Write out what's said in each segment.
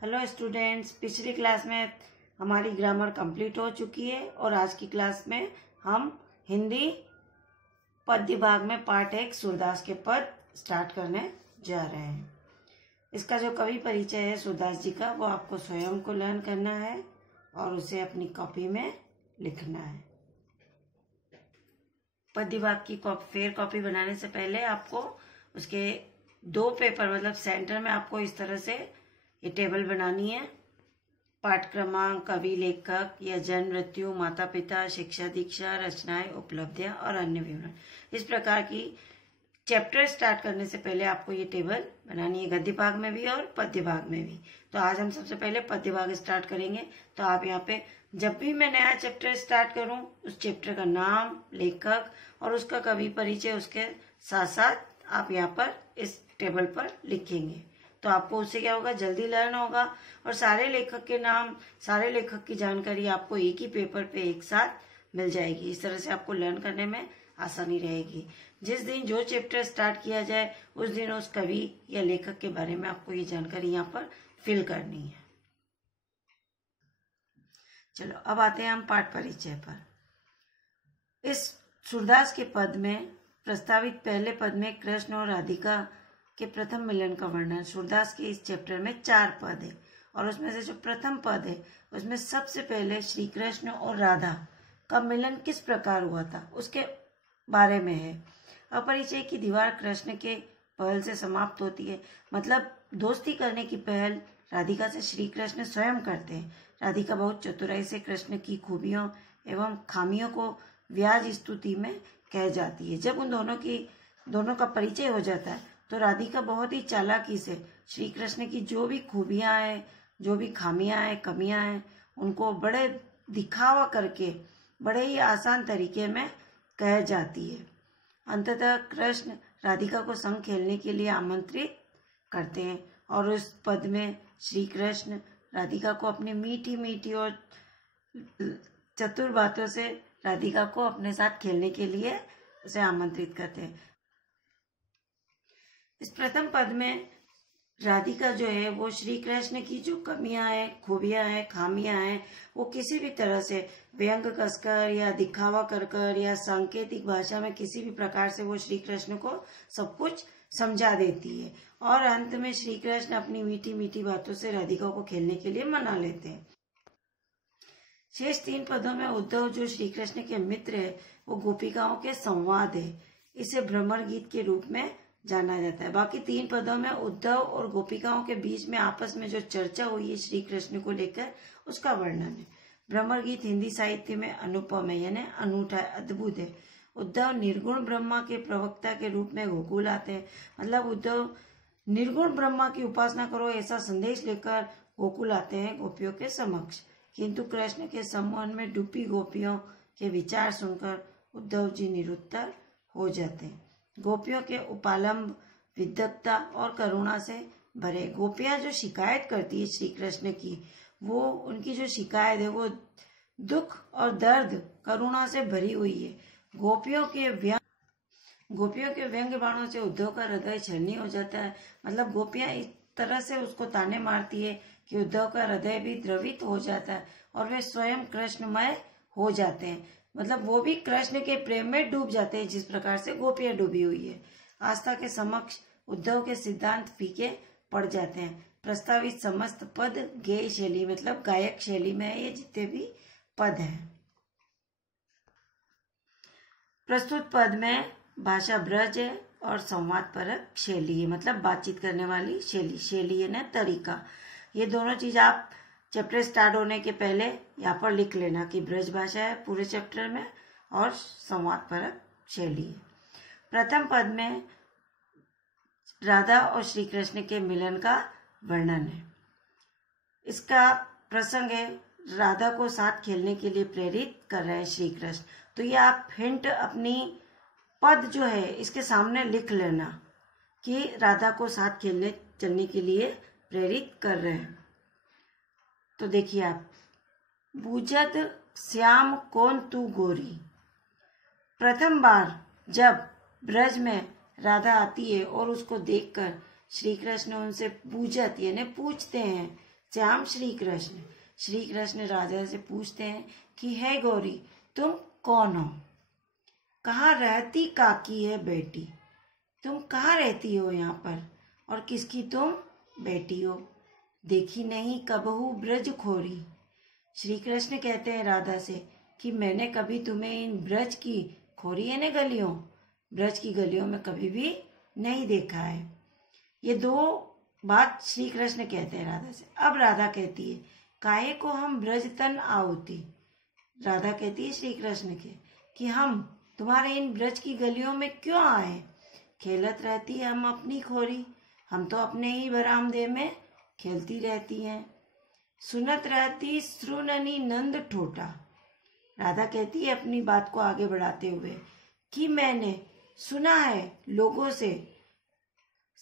Hello students, पिछली class में हमारी ग्रामर कंप्लीट हो चुकी है और आज की क्लास में हम हिंदी पद्य भाग में पार्ट 1 सूरदास के पद स्टार्ट करने जा रहे हैं। इसका जो कवि परिचय है सूरदास जी का, वो आपको स्वयं को लर्न करना है और उसे अपनी कॉपी में लिखना है। पद्य भाग की फेयर कॉपी बनाने से पहले आपको उसके 2 पेपर मतलब सेंटर में आपको इस तरह से ये टेबल बनानी है। पाठ क्रमांक, कवि, लेखक या जन्म, मृत्यु, माता पिता, शिक्षा दीक्षा, रचनाएं, उपलब्धियां और अन्य विवरण। इस प्रकार की चैप्टर स्टार्ट करने से पहले आपको ये टेबल बनानी है, गद्य भाग में भी और पद्य भाग में भी। तो आज हम सबसे पहले पद्य भाग स्टार्ट करेंगे। तो आप यहाँ पे जब भी मैं नया चैप्टर स्टार्ट करूं, उस चैप्टर का नाम, लेखक और उसका कवि परिचय उसके साथ साथ आप यहाँ पर इस टेबल पर लिखेंगे। तो आपको उससे क्या होगा, जल्दी लर्न होगा और सारे लेखक के नाम, सारे लेखक की जानकारी आपको एक ही पेपर पे एक साथ मिल जाएगी। इस तरह से आपको लर्न करने में आसानी रहेगी। जिस दिन जो चैप्टर स्टार्ट किया जाए उस दिन उस कवि या लेखक के बारे में आपको ये जानकारी यहाँ पर फिल करनी है। चलो अब आते हैं हम पाठ परिचय पर। इस सूरदास के पद में प्रस्तावित पहले पद में कृष्ण और राधिका के प्रथम मिलन का वर्णन। सूरदास के इस चैप्टर में 4 पद है और उसमें से जो प्रथम पद है उसमें सबसे पहले श्री कृष्ण और राधा का मिलन किस प्रकार हुआ था उसके बारे में है। अपरिचय की दीवार कृष्ण के पहल से समाप्त होती है, मतलब दोस्ती करने की पहल राधिका से श्री कृष्ण स्वयं करते हैं। राधिका बहुत चतुराई से कृष्ण की खूबियों एवं खामियों को व्याज स्तुति में कह जाती है। जब उन दोनों का परिचय हो जाता है तो राधिका बहुत ही चालाकी से श्री कृष्ण की जो भी खूबियां हैं, जो भी खामियां हैं, कमियां हैं, उनको बड़े दिखावा करके बड़े ही आसान तरीके में कह जाती है। अंततः कृष्ण राधिका को संग खेलने के लिए आमंत्रित करते हैं और उस पद में श्री कृष्ण राधिका को अपनी मीठी मीठी और चतुर बातों से राधिका को अपने साथ खेलने के लिए उसे आमंत्रित करते हैं। इस प्रथम पद में राधिका जो है वो श्री कृष्ण की जो कमियां हैं, खूबियां हैं, खामियां हैं, वो किसी भी तरह से व्यंग कसकर या दिखावा कर या सांकेतिक भाषा में किसी भी प्रकार से वो श्री कृष्ण को सब कुछ समझा देती है और अंत में श्री कृष्ण अपनी मीठी मीठी बातों से राधिका को खेलने के लिए मना लेते हैं। शेष 3 पदों में उद्धव जो श्री कृष्ण के मित्र है वो गोपिकाओं के संवाद है। इसे भ्रमर गीत के रूप में जाना जाता है। बाकी 3 पदों में उद्धव और गोपिकाओं के बीच में आपस में जो चर्चा हुई है श्री कृष्ण को लेकर, उसका वर्णन है। भ्रमर गीत हिंदी साहित्य में अनुपम है, यानी अनूठा है, अद्भुत है। उद्धव निर्गुण ब्रह्मा के प्रवक्ता के रूप में गोकुल आते हैं, मतलब उद्धव निर्गुण ब्रह्मा की उपासना करो ऐसा संदेश लेकर गोकुल आते हैं गोपियों के समक्ष। किंतु कृष्ण के सम्मान में डूबी गोपियों के विचार सुनकर उद्धव जी निरुत्तर हो जाते हैं। गोपियों के उपालंब, विदग्धता और करुणा से भरे। गोपियां जो शिकायत करती है श्री कृष्ण की, वो उनकी जो शिकायत है वो दुख और दर्द, करुणा से भरी हुई है। गोपियों के व्यंग्य बाणों से उद्धव का हृदय छलनी हो जाता है, मतलब गोपियां इस तरह से उसको ताने मारती है कि उद्धव का हृदय भी द्रवित हो जाता है और वे स्वयं कृष्णमय हो जाते हैं, मतलब वो भी कृष्ण के प्रेम में डूब जाते हैं जिस प्रकार से गोपियां डूबी हुई है। आस्था के समक्ष उद्धव के सिद्धांत फीके पड़ जाते हैं। प्रस्तावित समस्त पद गेय शैली मतलब गायक शैली में है, ये जितने भी पद हैं। प्रस्तुत पद में भाषा ब्रज है और संवाद परक शैली है, मतलब बातचीत करने वाली शैली है ना, तरीका। ये दोनों चीज आप चैप्टर स्टार्ट होने के पहले यहाँ पर लिख लेना कि ब्रज भाषा है पूरे चैप्टर में और संवाद परक शैली है। प्रथम पद में राधा और श्री कृष्ण के मिलन का वर्णन है। इसका प्रसंग है राधा को साथ खेलने के लिए प्रेरित कर रहे हैं श्री कृष्ण। तो ये आप हिंट अपनी पद जो है इसके सामने लिख लेना कि राधा को साथ खेलने चलने के लिए प्रेरित कर रहे हैं। तो देखिए आप, बूझत श्याम कौन तू गोरी। प्रथम बार जब ब्रज में राधा आती है और उसको देखकर श्री कृष्ण उनसे बूझत यानी पूछते हैं, श्याम श्री कृष्ण राधा से पूछते हैं कि है गौरी, तुम कौन हो? कहाँ रहती काकी है बेटी? तुम कहाँ रहती हो यहाँ पर, और किसकी तुम बेटी हो? देखी नहीं कबहू ब्रज खोरी। श्री कृष्ण कहते हैं राधा से कि मैंने कभी तुम्हें इन ब्रज की खोरी यानी गलियों, ब्रज की गलियों में कभी भी नहीं देखा है। ये दो बात श्री कृष्ण कहते हैं राधा से। अब राधा कहती है काहे को हम ब्रज तन आओती। राधा कहती है श्री कृष्ण के कि हम तुम्हारे इन ब्रज की गलियों में क्यों आए? खेलत रहती हम अपनी खोरी, हम तो अपने ही बरामदे में खेलती रहती हैं। सुनत रहती श्रुननी नंद ठोटा। राधा कहती है अपनी बात को आगे बढ़ाते हुए कि मैंने सुना है लोगों से,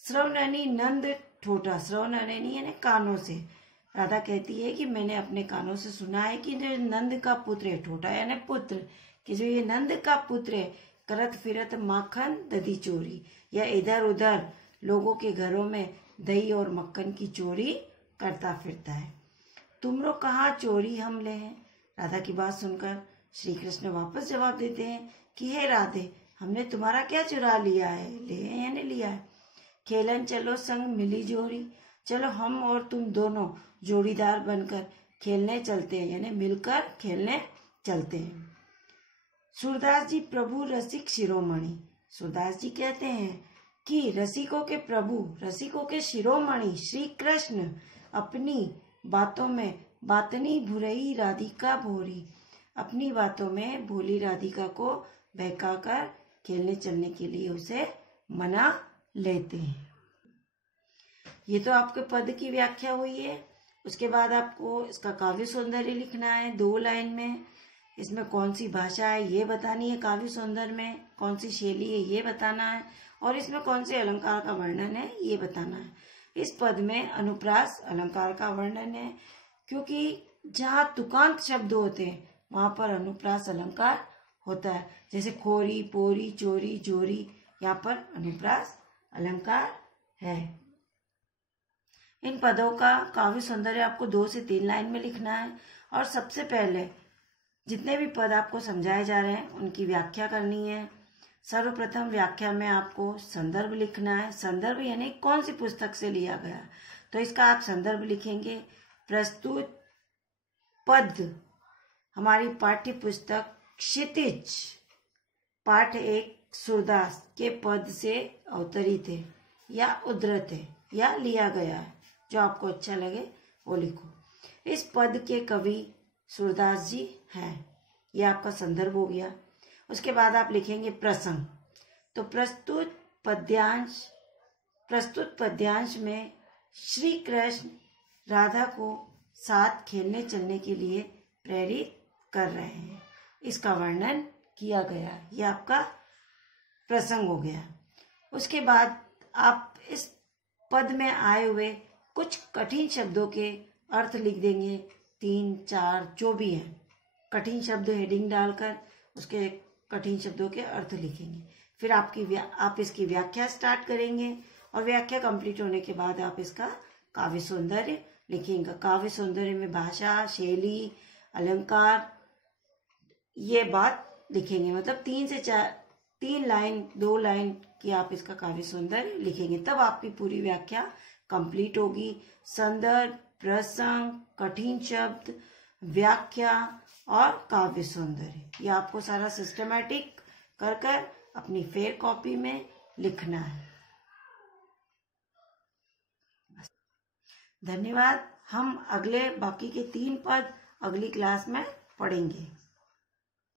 श्रवणनी नंद ठोटा, श्रवणनी यानी कानों से। राधा कहती है कि मैंने अपने कानों से सुना है कि जो नंद का पुत्र है, ठोटा यानी पुत्र, कि जो ये नंद का पुत्र है, करत फिरत माखन दधी चोरी, या इधर उधर लोगों के घरों में दही और मक्खन की चोरी करता फिरता है। तुमरो कहाँ चोरी हम ले हैं? राधा की बात सुनकर श्री कृष्ण वापस जवाब देते हैं कि हे राधे, हमने तुम्हारा क्या चुरा लिया है? ले यानी लिया है। खेलन चलो संग मिली जोड़ी, चलो हम और तुम दोनों जोड़ीदार बनकर खेलने चलते हैं, यानी मिलकर खेलने चलते हैं। सूरदास जी प्रभु रसिक शिरोमणि। सूरदास जी कहते हैं कि रसिकों के प्रभु, रसिकों के शिरोमणि श्री कृष्ण अपनी बातों में बातनी भुरई राधिका भोरी, अपनी बातों में भोली राधिका को बहकाकर खेलने चलने के लिए उसे मना लेते हैं। ये तो आपके पद की व्याख्या हुई है। उसके बाद आपको इसका काव्य सौंदर्य लिखना है 2 लाइन में। इसमें कौन सी भाषा है ये बतानी है, काव्य सौंदर्य में कौन सी शैली है ये बताना है, और इसमें कौन से अलंकार का वर्णन है ये बताना है। इस पद में अनुप्रास अलंकार का वर्णन है, क्योंकि जहाँ तुकांत शब्द होते हैं वहां पर अनुप्रास अलंकार होता है। जैसे खोरी, पोरी, चोरी, जोरी, यहाँ पर अनुप्रास अलंकार है। इन पदों का काव्य सौंदर्य आपको 2 से 3 लाइन में लिखना है। और सबसे पहले जितने भी पद आपको समझाए जा रहे हैं उनकी व्याख्या करनी है। सर्वप्रथम व्याख्या में आपको संदर्भ लिखना है। संदर्भ यानी कौन सी पुस्तक से लिया गया, तो इसका आप संदर्भ लिखेंगे। प्रस्तुत पद हमारी पाठ्य पुस्तक क्षितिज पाठ 1 सूरदास के पद से अवतरित है या उद्धृत है या लिया गया है। जो आपको अच्छा लगे वो लिखो। इस पद के कवि सूरदास जी हैं। यह आपका संदर्भ हो गया। उसके बाद आप लिखेंगे प्रसंग। तो प्रस्तुत पद्यांश में श्री कृष्ण राधा को साथ खेलने चलने के लिए प्रेरित कर रहे हैं, इसका वर्णन किया गया। यह आपका प्रसंग हो गया। उसके बाद आप इस पद में आए हुए कुछ कठिन शब्दों के अर्थ लिख देंगे। 3, 4 जो भी हैं कठिन शब्द हेडिंग डालकर उसके कठिन शब्दों के अर्थ लिखेंगे। फिर आप इसकी व्याख्या स्टार्ट करेंगे और व्याख्या कंप्लीट होने के बाद आप इसका काव्य सौंदर्य लिखेंगे। काव्य सौंदर्य में भाषा, शैली, अलंकार ये बात लिखेंगे। मतलब 3 से 3 लाइन 2 लाइन की आप इसका काव्य सौंदर्य लिखेंगे, तब आपकी पूरी व्याख्या कंप्लीट होगी। संदर्भ, प्रसंग, कठिन शब्द, व्याख्या और काव्य सौंदर्य, ये आपको सारा सिस्टमैटिक कर अपनी फेयर कॉपी में लिखना है। धन्यवाद। हम अगले बाकी के 3 पद अगली क्लास में पढ़ेंगे।